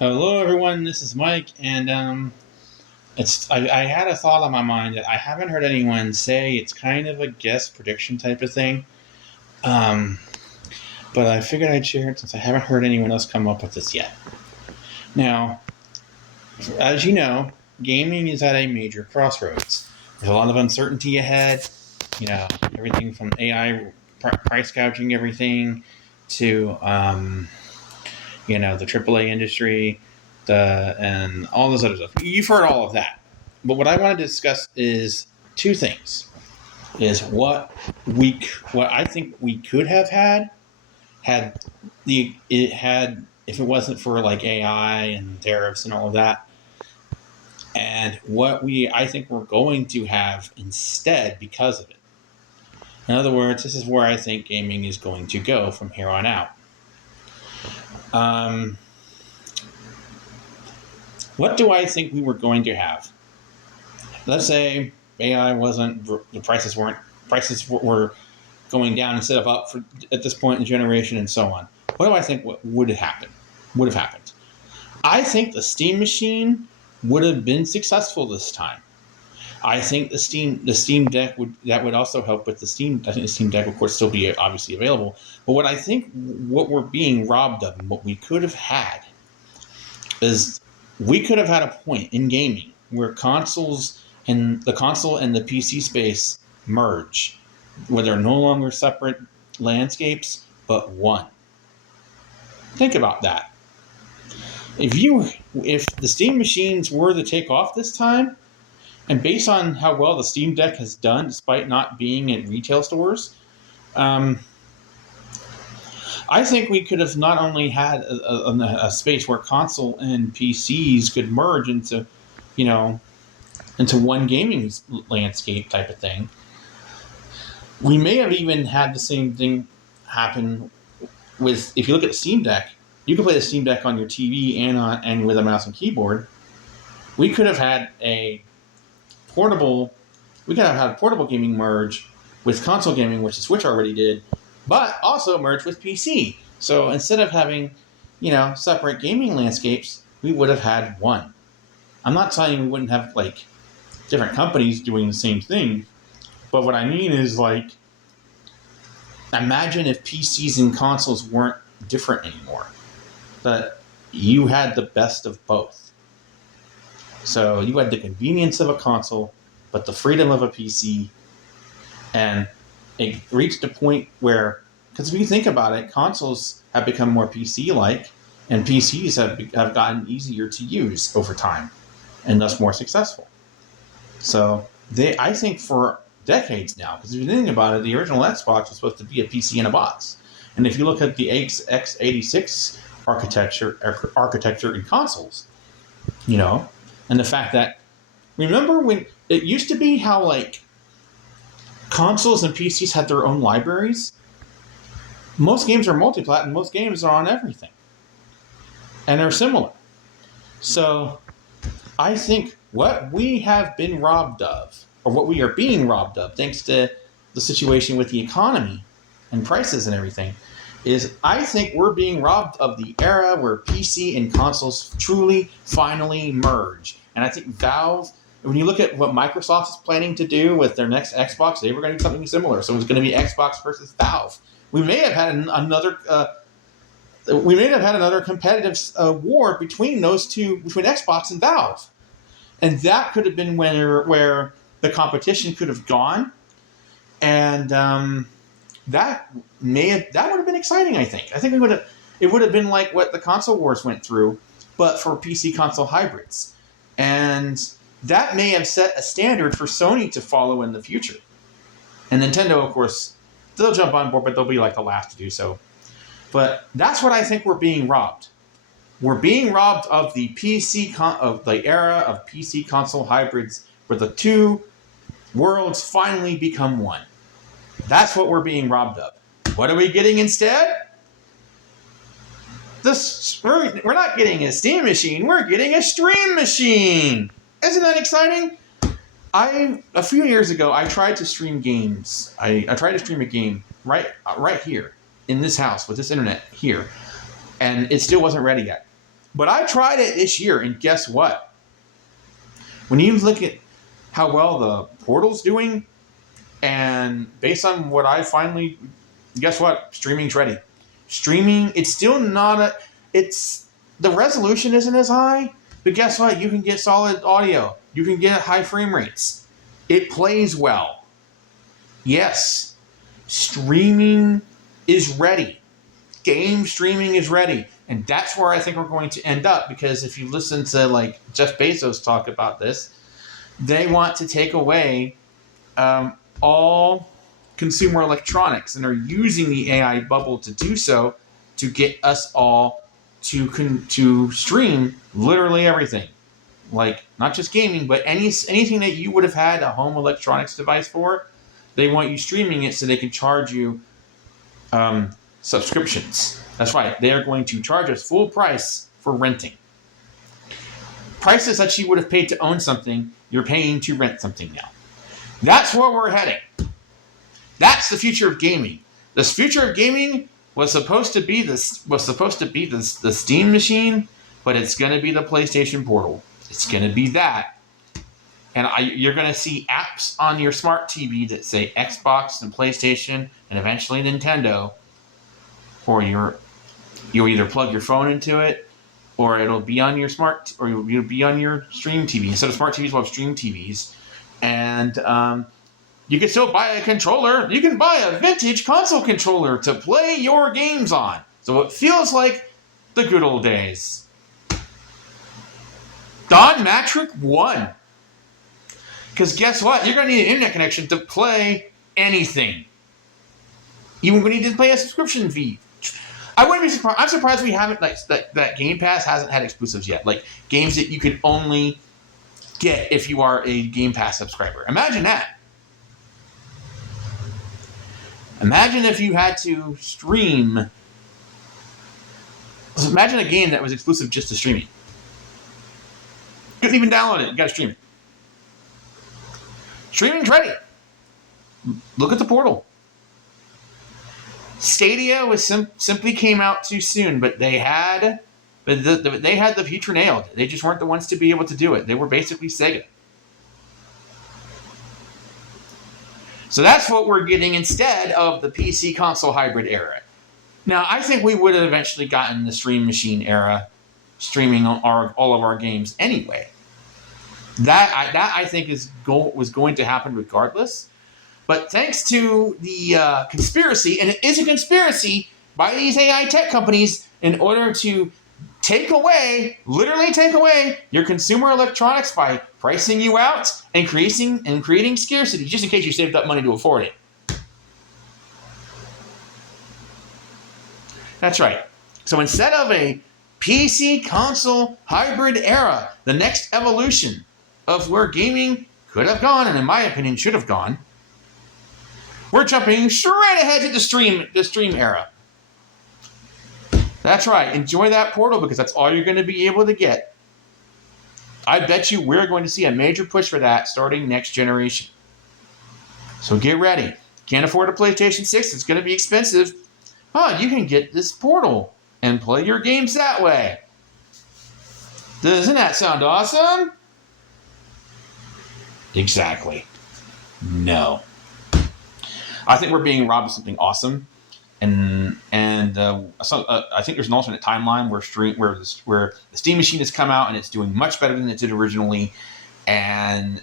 Hello, everyone. This is Mike, and I had a thought on my mind that I haven't heard anyone say. It's kind of a guess prediction type of thing, um, but I figured I'd share it since I haven't heard anyone else come up with this yet. Now, as you know, gaming is at a major crossroads. There's a lot of uncertainty ahead. Everything from AI price gouging everything to the AAA industry, and all this other stuff. You've heard all of that. But what I want to discuss is two things. Is what I think we could have had if it wasn't for like AI and tariffs and all of that, and what I think we're going to have instead because of it. In other words, this is where I think gaming is going to go from here on out. What do I think we were going to have? Let's say AI wasn't, the prices were going down instead of up at this point in the generation, and so on. What do I think would have happened? I think the Steam machine would have been successful this time. I think the Steam Deck would also help with the Steam. I think the Steam Deck, of course, still be obviously available. But what we're being robbed of, and what we could have had, is we could have had a point in gaming where the console and the PC space merge, where they're no longer separate landscapes, but one. Think about that. If the Steam machines were to take off this time, and based on how well the Steam Deck has done, despite not being in retail stores, I think we could have not only had a space where console and PCs could merge into one gaming landscape type of thing. We may have even had the same thing happen with, if you look at the Steam Deck, you can play the Steam Deck on your TV and with a mouse and keyboard. We could have had portable gaming merge with console gaming, which the Switch already did, but also merge with PC. So instead of having, separate gaming landscapes, we would have had one. I'm not saying we wouldn't have different companies doing the same thing, but what I mean is imagine if PCs and consoles weren't different anymore. That you had the best of both. So you had the convenience of a console, but the freedom of a PC, and it reached a point where, because if you think about it, consoles have become more PC-like, and PCs have gotten easier to use over time, and thus more successful. So I think for decades now, because if you think about it, the original Xbox was supposed to be a PC in a box, and if you look at the x86 architecture in consoles, and the fact that, remember when it used to be how consoles and PCs had their own libraries? Most games are multi-plat, and most games are on everything. And they're similar. So I think what we have been robbed of, or what we are being robbed of, thanks to the situation with the economy and prices and everything, is I think we're being robbed of the era where PC and consoles truly, finally merge. And I think Valve, when you look at what Microsoft is planning to do with their next Xbox, they were going to do something similar. So it was going to be Xbox versus Valve. We may have had another competitive war between those two, between Xbox and Valve, and that could have been where the competition could have gone, and that would have been exciting. I think it would have been like what the console wars went through, but for PC console hybrids, and that may have set a standard for Sony to follow in the future. And Nintendo, of course, they'll jump on board, but they'll be the last to do so. But that's what I think we're being robbed. We're being robbed of the of the era of PC console hybrids, where the two worlds finally become one. That's what we're being robbed of. What are we getting instead? We're not getting a Steam machine. We're getting a stream machine. Isn't that exciting? A few years ago, I tried to stream games. I tried to stream a game right here in this house with this internet here, and it still wasn't ready yet. But I tried it this year, and guess what? When you look at how well the Portal's doing, and based on what I finally, guess what? Streaming's ready. Streaming, it's still not a, it's, the resolution isn't as high, but guess what? You can get solid audio. You can get high frame rates. It plays well. Yes, streaming is ready. Game streaming is ready. And that's where I think we're going to end up, because if you listen to like Jeff Bezos talk about this, they want to take away all consumer electronics, and are using the AI bubble to do so, to get us all to stream literally everything, like not just gaming, but anything that you would have had a home electronics device for. They want you streaming it so they can charge you subscriptions. That's right. They are going to charge us full price for renting. Prices that you would have paid to own something, you're paying to rent something now. That's where we're heading. That's the future of gaming. This future of gaming was supposed to be the Steam machine, but it's going to be the PlayStation Portal. It's going to be that. And you're going to see apps on your smart TV that say Xbox and PlayStation and eventually Nintendo. Or you'll either plug your phone into it, or it'll be on your you'll be on your stream TV. Instead of smart TVs, we'll have stream TVs. And you can still buy a controller. You can buy a vintage console controller to play your games on. So it feels like the good old days. Don Matrick won. Because guess what? You're going to need an internet connection to play anything. Even when you need to pay a subscription fee. I wouldn't be surprised. I'm surprised we haven't, like, that Game Pass hasn't had exclusives yet. Like, games that you could only get if you are a Game Pass subscriber. Imagine that. Imagine if you had to stream. Imagine a game that was exclusive just to streaming. Couldn't even download it. You got to stream it. Streaming's ready. Look at the Portal. Stadia was simply came out too soon, but they had the future nailed. They just weren't the ones to be able to do it. They were basically Sega. So that's what we're getting instead of the PC console hybrid era. Now, I think we would have eventually gotten the stream machine era, streaming all of our games anyway. That I think was going to happen regardless. But thanks to the conspiracy, and it is a conspiracy by these AI tech companies in order to literally take away your consumer electronics by pricing you out and creating scarcity, just in case you saved up money to afford it. That's right. So instead of a PC console hybrid era, the next evolution of where gaming could have gone, and in my opinion should have gone, we're jumping straight ahead to the stream era. That's right. Enjoy that Portal, because that's all you're going to be able to get. I bet you we're going to see a major push for that starting next generation. So get ready. Can't afford a PlayStation 6? It's going to be expensive. You can get this Portal and play your games that way. Doesn't that sound awesome? Exactly. No. I think we're being robbed of something awesome, and I think there's an alternate timeline where the Steam machine has come out and it's doing much better than it did originally, and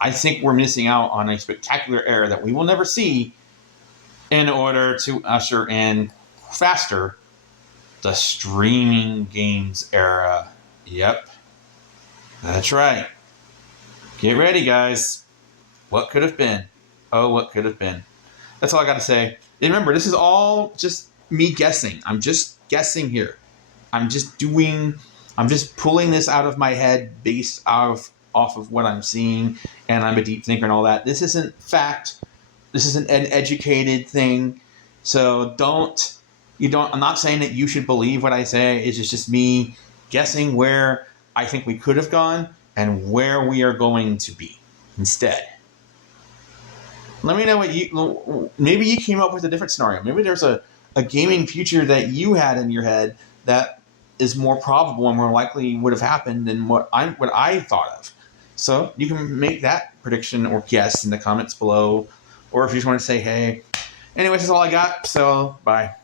I think we're missing out on a spectacular era that we will never see in order to usher in faster the streaming games era. Yep, that's right. Get ready, guys. What could have been? Oh, what could have been. That's all I got to say. And remember, this is all just me guessing. I'm just guessing here. I'm just pulling this out of my head based off of what I'm seeing, and I'm a deep thinker and all that. This isn't fact. This isn't an educated thing. So I'm not saying that you should believe what I say. It's just me guessing where I think we could have gone and where we are going to be instead. Let me know maybe you came up with a different scenario. Maybe there's a gaming future that you had in your head that is more probable and more likely would have happened than what I thought of. So you can make that prediction or guess in the comments below, or if you just want to say, hey, anyways, that's all I got. So bye.